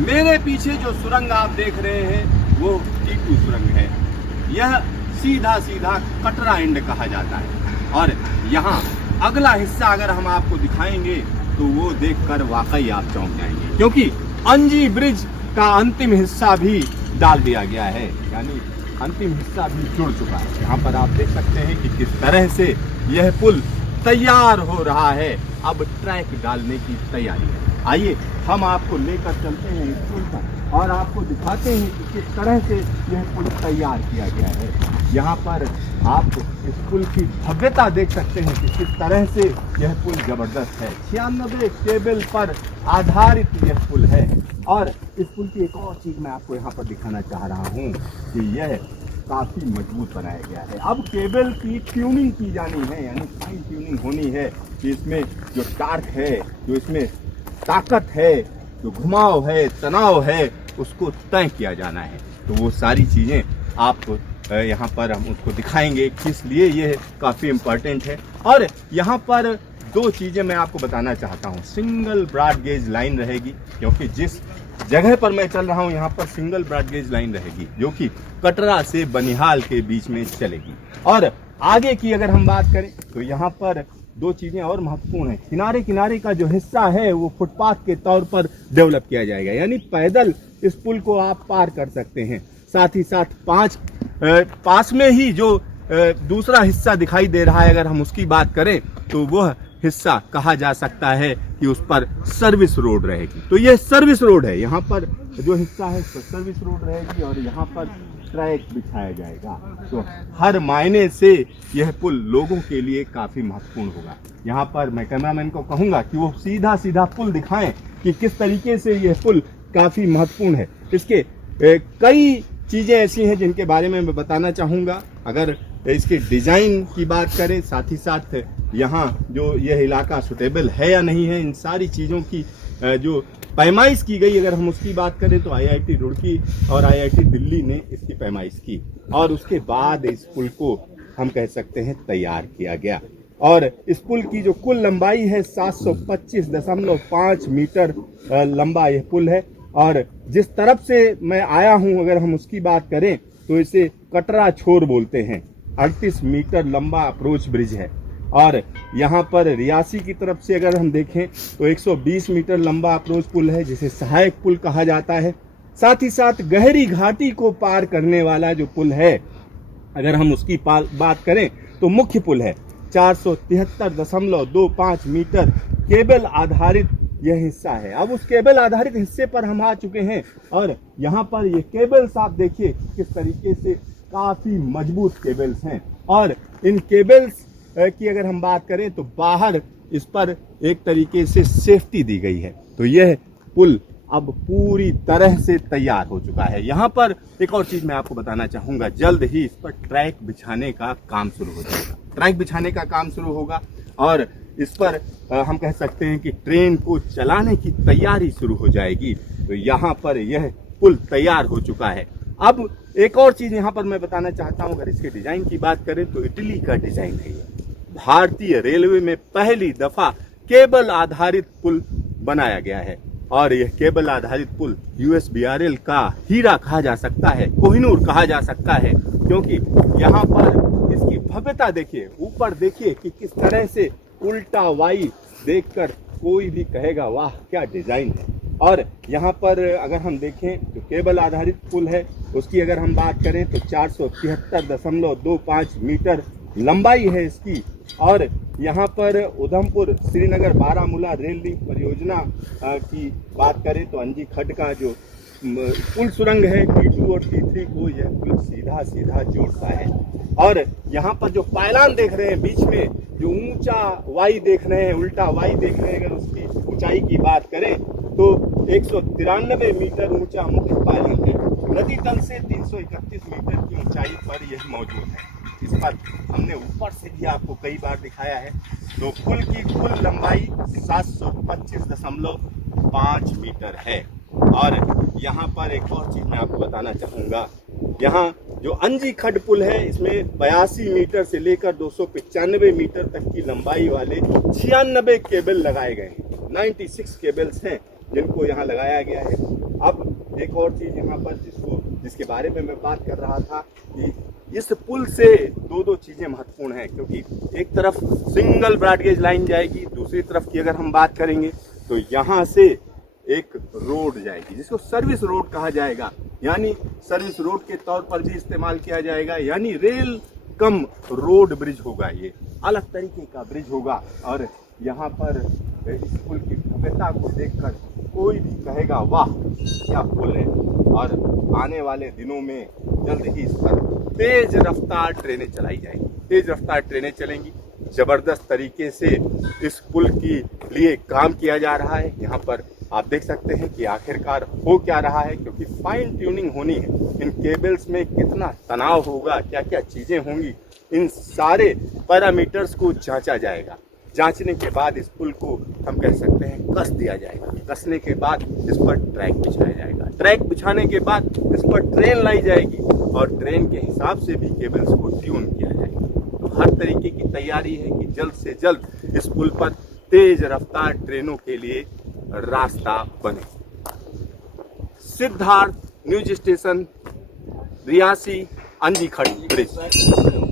मेरे पीछे जो सुरंग आप देख रहे हैं वो टीटू सुरंग है। यह सीधा सीधा कटरा एंड कहा जाता है। और यहाँ अगला हिस्सा अगर हम आपको दिखाएंगे तो वो देखकर वाकई आप चौंक जाएंगे, क्योंकि अंजी ब्रिज का अंतिम हिस्सा भी डाल दिया गया है, यानी अंतिम हिस्सा भी जुड़ चुका है। यहाँ पर आप देख सकते हैं कि किस तरह से यह पुल तैयार हो रहा है। अब ट्रैक डालने की तैयारी है। आइए हम आपको लेकर चलते हैं इस पुल पर और आपको दिखाते हैं कि किस तरह से यह पुल तैयार किया गया है। यहाँ पर आप इस पुल की भव्यता देख सकते हैं कि किस तरह से यह पुल जबरदस्त है। 96 केबल पर आधारित यह पुल है। और इस पुल की एक और चीज मैं आपको यहाँ पर दिखाना चाह रहा हूँ कि यह काफी मजबूत बनाया गया है। अब केबल की ट्यूनिंग की जानी है, यानी फाइन ट्यूनिंग होनी है कि इसमें जो टार्क है, जो इसमें ताकत है, जो घुमाव है, तनाव है, उसको तय किया जाना है। तो वो सारी चीजें आप यहाँ पर हम उसको दिखाएंगे, किस लिए ये काफी इम्पोर्टेंट है। और यहाँ पर दो चीजें मैं आपको बताना चाहता हूँ। सिंगल ब्रॉड गेज लाइन रहेगी, क्योंकि जिस जगह पर मैं चल रहा हूँ यहाँ पर सिंगल ब्रॉड गेज लाइन रहेगी, जो कि कटरा से बनिहाल के बीच में चलेगी। और आगे की अगर हम बात करें तो यहाँ पर दो चीजें और महत्वपूर्ण है। किनारे किनारे का जो हिस्सा है वो फुटपाथ के तौर पर डेवलप किया जाएगा, यानी पैदल इस पुल को आप पार कर सकते हैं। साथ ही साथ पास में ही जो दूसरा हिस्सा दिखाई दे रहा है, अगर हम उसकी बात करें तो वह हिस्सा कहा जा सकता है कि उस पर सर्विस रोड रहेगी। तो यह सर्विस रोड है, यहाँ पर जो हिस्सा है उस पर सर्विस रोड रहेगी और यहाँ पर ट्रैक बिछाया जाएगा। तो हर मायने से यह पुल लोगों के लिए काफी महत्वपूर्ण होगा। यहाँ पर मैं कैमरामैन को कहूंगा कि वो सीधा सीधा पुल दिखाएं कि किस तरीके से यह पुल काफी महत्वपूर्ण है। इसके कई चीजें ऐसी हैं जिनके बारे में मैं बताना चाहूंगा। अगर इसके डिजाइन की बात करें, साथ ही साथ यहाँ जो यह इलाका सुटेबल है या नहीं है, इन सारी चीजों की जो पैमाइश की गई, अगर हम उसकी बात करें तो आईआईटी रुड़की और आईआईटी दिल्ली ने इसकी पैमाइश की और उसके बाद इस पुल को हम कह सकते हैं तैयार किया गया। और इस पुल की जो कुल लंबाई है 725.5 मीटर लंबा यह पुल है। और जिस तरफ से मैं आया हूं, अगर हम उसकी बात करें तो इसे कटरा छोर बोलते हैं। 38 मीटर लंबा अप्रोच ब्रिज है। और यहाँ पर रियासी की तरफ से अगर हम देखें तो 120 मीटर लंबा अप्रोच पुल है, जिसे सहायक पुल कहा जाता है। साथ ही साथ गहरी घाटी को पार करने वाला जो पुल है, अगर हम उसकी बात करें तो मुख्य पुल है। 473.25 मीटर केबल आधारित यह हिस्सा है। अब उस केबल आधारित हिस्से पर हम आ चुके हैं और यहाँ पर ये केबल्स आप देखिए किस तरीके से काफी मजबूत केबल्स हैं। और इन केबल्स की अगर हम बात करें तो बाहर इस पर एक तरीके से सेफ्टी दी गई है। तो यह पुल अब पूरी तरह से तैयार हो चुका है। यहाँ पर एक और चीज मैं आपको बताना चाहूंगा, जल्द ही इस पर ट्रैक बिछाने का काम शुरू हो जाएगा। ट्रैक बिछाने का काम शुरू होगा और इस पर हम कह सकते हैं कि ट्रेन को चलाने की तैयारी शुरू हो जाएगी। तो यहाँ पर यह पुल तैयार हो चुका है। अब एक और चीज यहाँ पर मैं बताना चाहता हूँ, अगर इसके डिजाइन की बात करें तो इटली का डिजाइन है। भारतीय रेलवे में पहली दफा केबल आधारित पुल बनाया गया है और यह केबल आधारित पुल यूएसबीआरएल का हीरा कहा जा सकता है, कोहिनूर कहा जा सकता है, क्योंकि यहाँ पर इसकी भव्यता देखिए, ऊपर देखिए कि किस तरह से उल्टा वाई देखकर कोई भी कहेगा वाह क्या डिजाइन है। और यहाँ पर अगर हम देखें तो केबल आधारित पुल है, उसकी अगर हम बात करें तो 473.25 मीटर लंबाई है इसकी। और यहाँ पर उधमपुर श्रीनगर बारामूला रेल लिंक परियोजना की बात करें तो अंजी खड्ड का जो पुल सुरंग है T2 और T3 को यह पुल सीधा सीधा जोड़ता है। और यहाँ पर जो पायलान देख रहे हैं बीच में, जो ऊंचा वाई देख रहे हैं, उल्टा वाई देख रहे हैं, अगर उसकी ऊंचाई की बात करें तो 193 मीटर ऊंचा मुख्य पायलान है। नदी तल से 331 मीटर की ऊंचाई पर यह मौजूद है। इस पर हमने ऊपर से भी आपको कई बार दिखाया है। तो पुल की कुल लंबाई 725.5 मीटर है। और यहाँ पर एक और चीज मैं आपको बताना चाहूंगा, यहाँ जो अंजी खड्ड पुल है इसमें 82 मीटर से लेकर 295 मीटर तक की लंबाई वाले 96 केबल लगाए गए हैं। 96 केबल्स हैं जिनको यहाँ लगाया गया है। अब एक और चीज़ यहाँ पर जिसके बारे में मैं बात कर रहा था कि इस पुल से दो चीज़ें महत्वपूर्ण हैं, क्योंकि एक तरफ सिंगल ब्रॉडगेज लाइन जाएगी, दूसरी तरफ की अगर हम बात करेंगे तो यहाँ से एक रोड जाएगी जिसको सर्विस रोड कहा जाएगा, यानी सर्विस रोड के तौर पर भी इस्तेमाल किया जाएगा, यानी रेल कम रोड ब्रिज होगा। ये अलग तरीके का ब्रिज होगा और यहाँ पर इस पुल की भव्यता को देखकर कोई भी कहेगा वाह क्या पुल है। और आने वाले दिनों में जल्द ही इस पर तेज रफ्तार ट्रेनें चलाई जाएंगी, तेज रफ्तार ट्रेनें चलेंगी। जबरदस्त तरीके से इस पुल के लिए काम किया जा रहा है। यहाँ पर आप देख सकते हैं कि आखिरकार हो क्या रहा है, क्योंकि फाइन ट्यूनिंग होनी है। इन केबल्स में कितना तनाव होगा, क्या क्या चीज़ें होंगी, इन सारे पैरामीटर्स को जांचा जाएगा। जांचने के बाद इस पुल को हम कह सकते हैं कस दिया जाएगा। कसने के बाद इस पर ट्रैक बिछाया जाएगा। ट्रैक बिछाने के बाद इस पर ट्रेन लाई जाएगी और ट्रेन के हिसाब से भी केबल्स को ट्यून किया जाएगा। तो हर तरीके की तैयारी है कि जल्द से जल्द इस पुल पर तेज रफ्तार ट्रेनों के लिए रास्ता बने। Siddharth news station, Reasi, Anjikhad bridge.